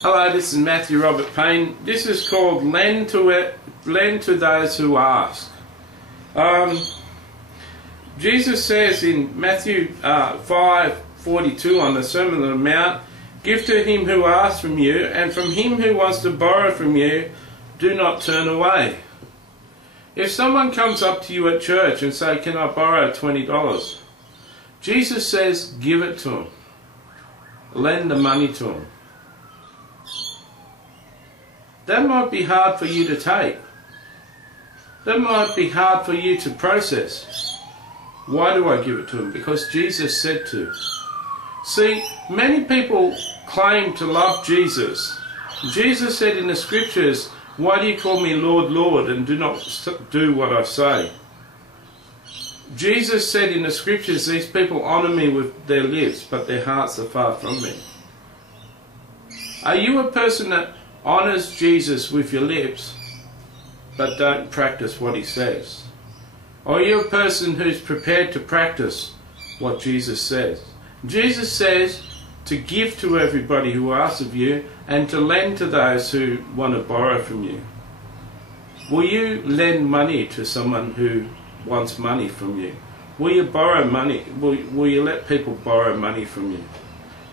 Hello, this is Matthew Robert Payne. This is called Lend to Those Who Ask. Jesus says in Matthew 5:42 on the Sermon on the Mount, "Give to him who asks from you, and from him who wants to borrow from you, do not turn away." If someone comes up to you at church and say, "Can I borrow $20?" Jesus says, give it to him. Lend the money to him. That might be hard for you to take. That might be hard for you to process. Why do I give it to him? Because Jesus said to. See, many people claim to love Jesus. Jesus said in the scriptures, "Why do you call me Lord, Lord, and do not do what I say?" Jesus said in the scriptures, "These people honour me with their lips, but their hearts are far from me." Are you a person that honours Jesus with your lips, but don't practice what he says? Or are you a person who's prepared to practice what Jesus says? Jesus says to give to everybody who asks of you, and to lend to those who want to borrow from you. Will you lend money to someone who wants money from you? Will you borrow money? Will you let people borrow money from you?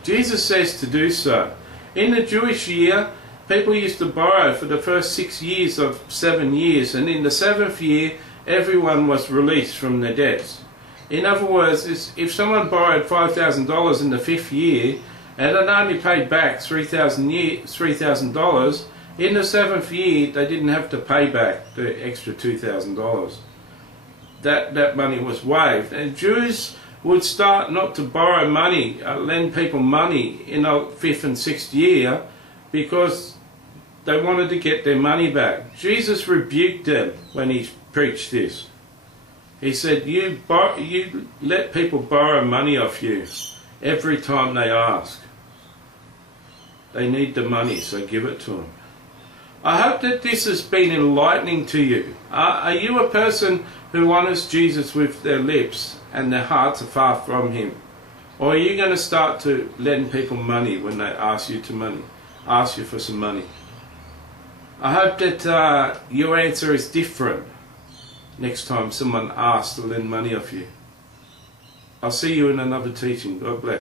Jesus says to do so. In the Jewish year, people used to borrow for the first 6 years of 7 years, and in the 7th year, everyone was released from their debts. In other words, if someone borrowed $5,000 in the 5th year, and had only paid back $3,000, in the 7th year, they didn't have to pay back the extra $2,000. That money was waived, and Jews would start not to borrow money, lend people money in the 5th and 6th year, because they wanted to get their money back. Jesus rebuked them when he preached this. He said, you let people borrow money off you every time they ask. They need the money, so give it to them. I hope that this has been enlightening to you. Are you a person who honours Jesus with their lips and their hearts are far from him? Or are you going to start to lend people money when they ask you for some money? I hope that your answer is different next time someone asks to lend money off you. I'll see you in another teaching. God bless.